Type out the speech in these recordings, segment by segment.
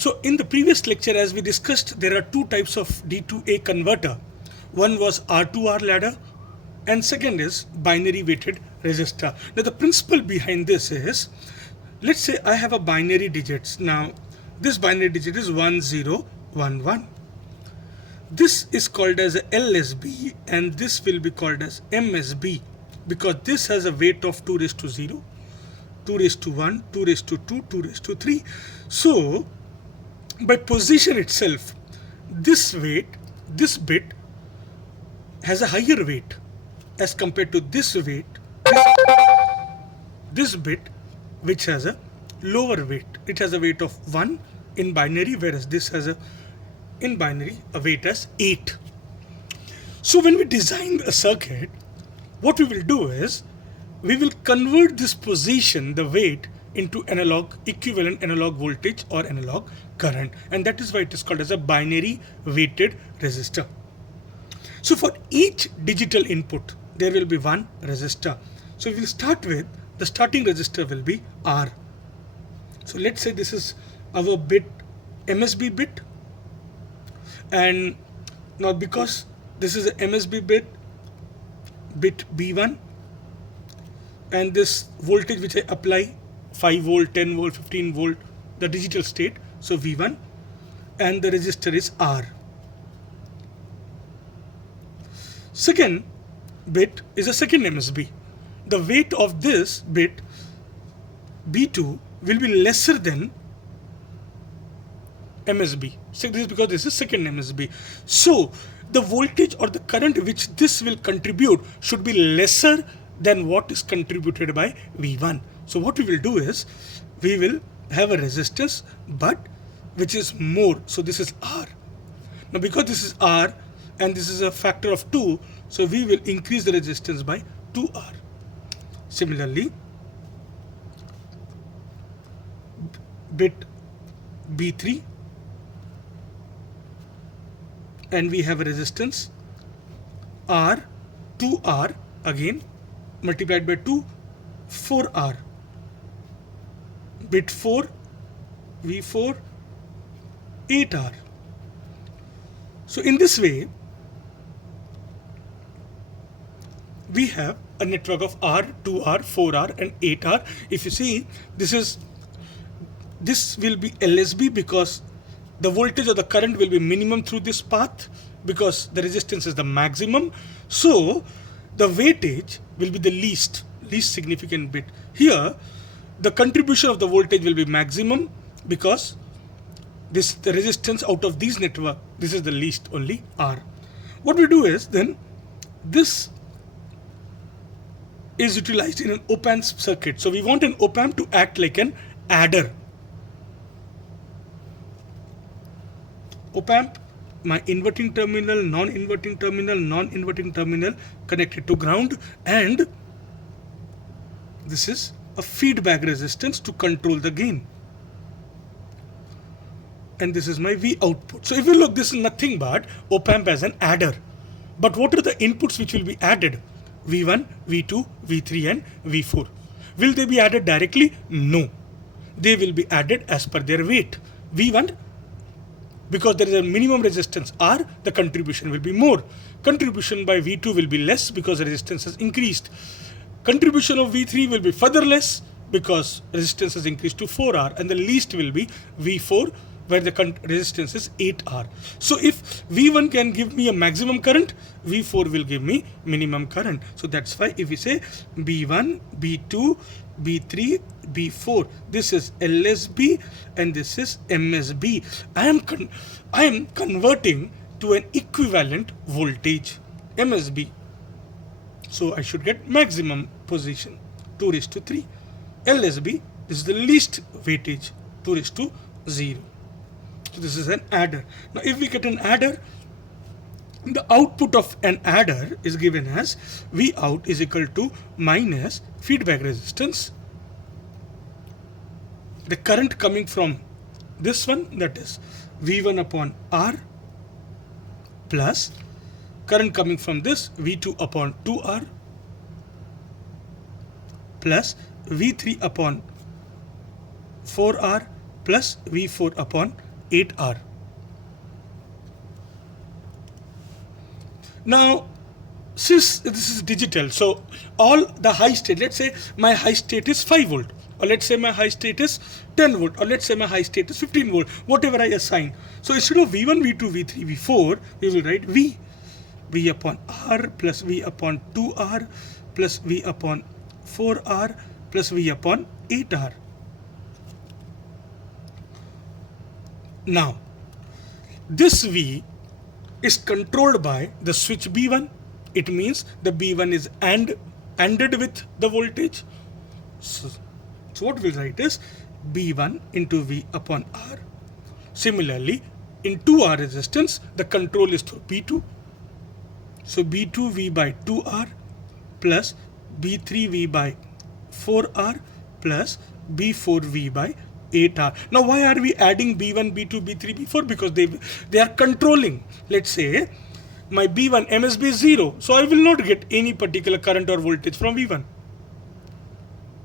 So in the previous lecture, as we discussed, there are two types of D2A converter. One was R2R ladder and second is binary weighted resistor. Now the principle behind this is, let's say I have a binary digits. Now this binary digit is 1011. This is called as a LSB and this will be called as MSB because this has a weight of 2 raised to 0, 2 raised to 1, 2 raised to 2, 2 raised to 3. So by position itself, this bit has a higher weight as compared to this bit which has a lower weight. It has a weight of 1 in binary, whereas this has in binary a weight as 8. So when we design a circuit, what we will do is we will convert this position, the weight, into equivalent analog voltage or analog current, and that is why it is called as a binary weighted resistor. So for each digital input there will be one resistor. So we will start with the starting resistor will be R. So let's say this is our bit MSB bit, and now because this is a MSB bit B1, and this voltage which I apply 5 volt, 10 volt, 15 volt, the digital state, so V1, and the resistor is R. Second bit is a second MSB. The weight of this bit B2 will be lesser than MSB. So this is because this is second MSB. So the voltage or the current which this will contribute should be lesser than what is contributed by V1. So what we will do is we will have a resistance but which is more. So this is R. Now because this is R and this is a factor of 2, so we will increase the resistance by 2R. Similarly, bit B3, and we have a resistance R, 2R again multiplied by 2, 4R. Bit 4, V4, 8R. So in this way, we have a network of R, 2R, 4R and 8R. If you see, this will be LSB because the voltage or the current will be minimum through this path because the resistance is the maximum. So the weightage will be the least significant bit. Here the contribution of the voltage will be maximum because the resistance out of these network, this is the least, only R. What we do is then this is utilized in an op-amp circuit. So we want an op-amp to act like an adder. Op-amp, my inverting terminal, non-inverting terminal connected to ground, and this is a feedback resistance to control the gain. And this is my V output. So if you look, this is nothing but op-amp as an adder. But what are the inputs which will be added? V1, V2, V3 and V4. Will they be added directly? No. They will be added as per their weight. V1, because there is a minimum resistance R, the contribution will be more. Contribution by V2 will be less because the resistance has increased. Contribution of V3 will be further less because resistance has increased to 4R, and the least will be V4 where the resistance is 8R. So if V1 can give me a maximum current, V4 will give me minimum current. So that's why if we say B1, B2, B3, B4, this is LSB and this is MSB. I am converting to an equivalent voltage, MSB. So I should get maximum position, 2 raised to 3. LSB, this is the least weightage, 2 raised to 0. So this is an adder. Now if we get an adder, the output of an adder is given as V out is equal to minus feedback resistance, the current coming from this one, that is V1 upon R, plus current coming from this V2 upon 2R, plus V3 upon 4R, plus V4 upon 8R. Now, since this is digital, so all the high state, let's say my high state is 5 volt, or let's say my high state is 10 volt, or let's say my high state is 15 volt, whatever I assign. So instead of V1, V2, V3, V4, we will write V upon R plus V upon 2R plus V upon 4R plus V upon 8R. Now, this V is controlled by the switch B1. It means the B1 is ANDed with the voltage. So what we'll write is B1 into V upon R. Similarly, in 2R resistance, the control is through B2. So B2V by 2R plus B3V by 4R plus B4V by 8R. Now why are we adding B1, B2, B3, B4? Because they are controlling. Let's say my B1 MSB is 0. So I will not get any particular current or voltage from V1.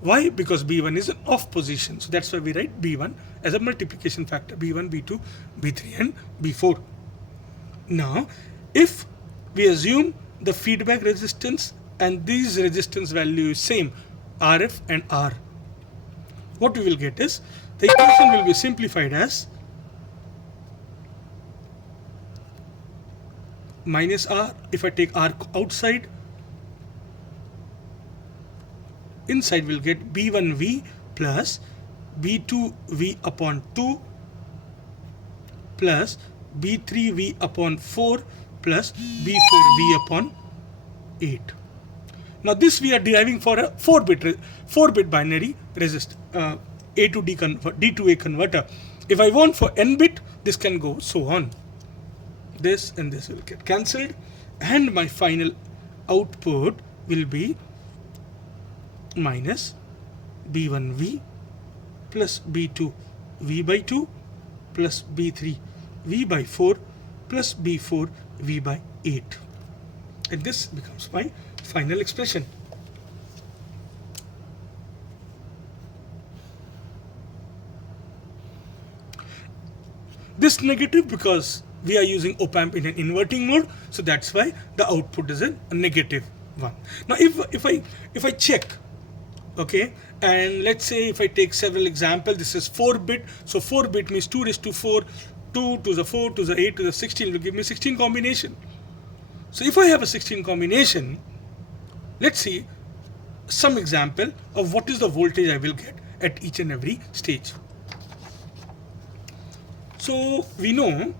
Why? Because B1 is an off position. So that's why we write B1 as a multiplication factor. B1, B2, B3 and B4. Now if we assume the feedback resistance and these resistance value is same, RF and R, what we will get is the equation will be simplified as minus R. If I take R outside, inside we'll get B1V plus B2V upon 2 plus B3V upon 4 plus B4V upon 8. Now this we are deriving for a 4-bit binary resistor, A to D to A converter. If I want for n bit, this can go so on. This and this will get cancelled, and my final output will be minus B1V plus B2V by 2 plus B3V by 4 plus B4V by 8. And this becomes my final expression. This negative because we are using op-amp in an inverting mode, so that's why the output is a negative one. Now if I check, okay, and let's say if I take several examples, this is 4-bit, so 4-bit means 2 raised to 4, 2 to the 4 to the 8 to the 16 will give me 16 combination. So if I have a 16 combination, let's see some example of what is the voltage I will get at each and every stage. So we know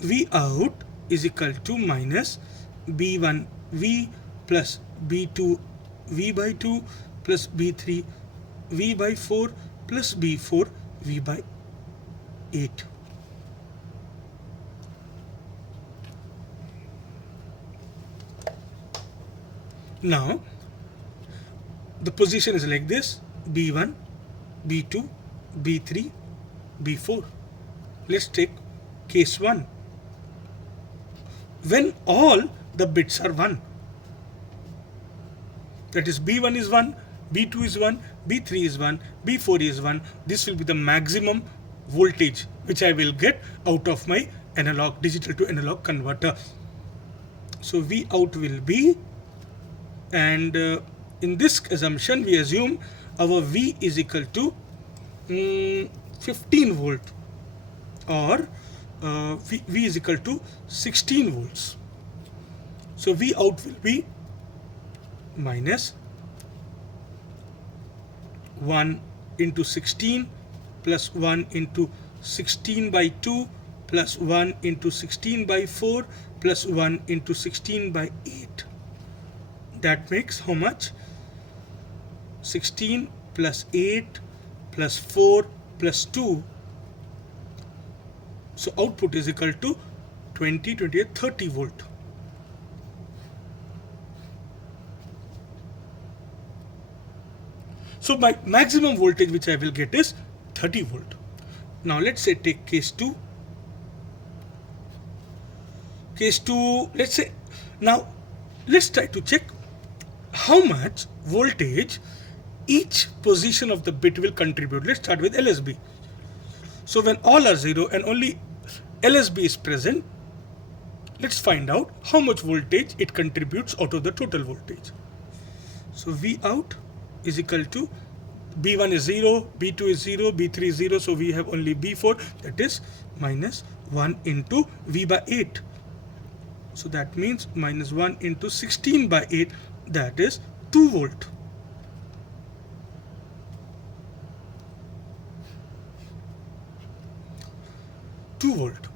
V out is equal to minus B1 V plus B2 V by 2 plus B3 V by 4 plus B4 V by 8. Now the position is like this: B1, B2, B3, B4. Let's take case 1. When all the bits are 1, that is B1 is 1, B2 is 1, B3 is 1, B4 is 1, this will be the maximum voltage which I will get out of my analog digital to analog converter. So V out will be, and in this assumption we assume our V is equal to 15 volt, or V is equal to 16 volts. So V out will be minus 1 into 16 plus 1 into 16 by 2 plus 1 into 16 by 4 plus 1 into 16 by 8. That makes how much? 16 plus 8 plus 4 plus 2. So output is equal to 20, 28, 30 volt. So my maximum voltage which I will get is 30 volt. Now let's say take case 2. Case 2, let's say, now let's try to check how much voltage each position of the bit will contribute. Let's start with LSB. So when all are 0 and only LSB is present, let's find out how much voltage it contributes out of the total voltage. So V out is equal to B1 is 0, B2 is 0, B3 is 0, so we have only B4, that is minus 1 into V by 8. So that means minus 1 into 16 by 8, that is 2 volt. Volt.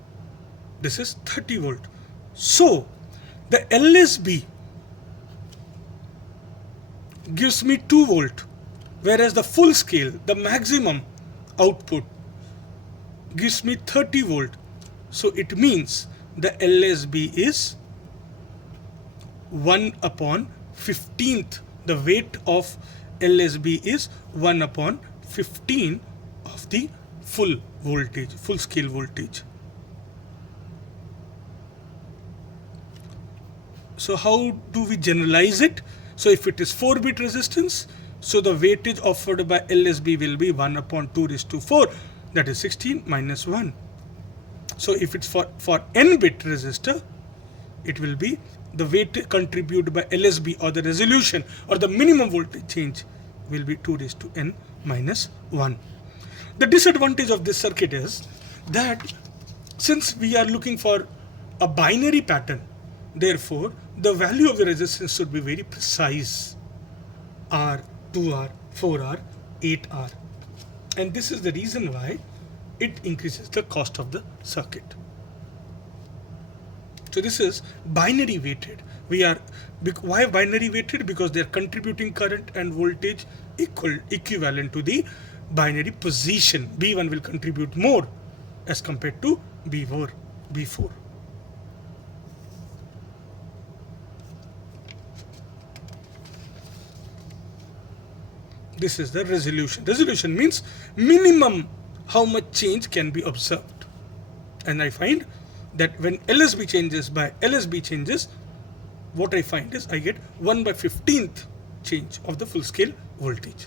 This is 30 volt. So the LSB gives me 2 volt, whereas the full scale, the maximum output, gives me 30 volt. So it means the LSB is 1 upon 15th. The weight of LSB is 1 upon 15 of the full voltage, full scale voltage. So how do we generalize it? So if it is 4-bit resistance, so the weightage offered by LSB will be 1 upon 2 raised to 4, that is 16 minus 1. So if it's for n-bit resistor, it will be the weight contributed by LSB, or the resolution or the minimum voltage change will be 2 raised to n minus 1. The disadvantage of this circuit is that since we are looking for a binary pattern, therefore the value of the resistance should be very precise. R, 2R, 4R, 8R. And this is the reason why it increases the cost of the circuit. So this is binary weighted. Why binary weighted? Because they are contributing current and voltage equivalent to the binary position. B1 will contribute more as compared to B4. This is the resolution. Resolution means minimum how much change can be observed. And I find that when LSB changes by LSB changes, what I find is I get 1 by 15th change of the full scale voltage.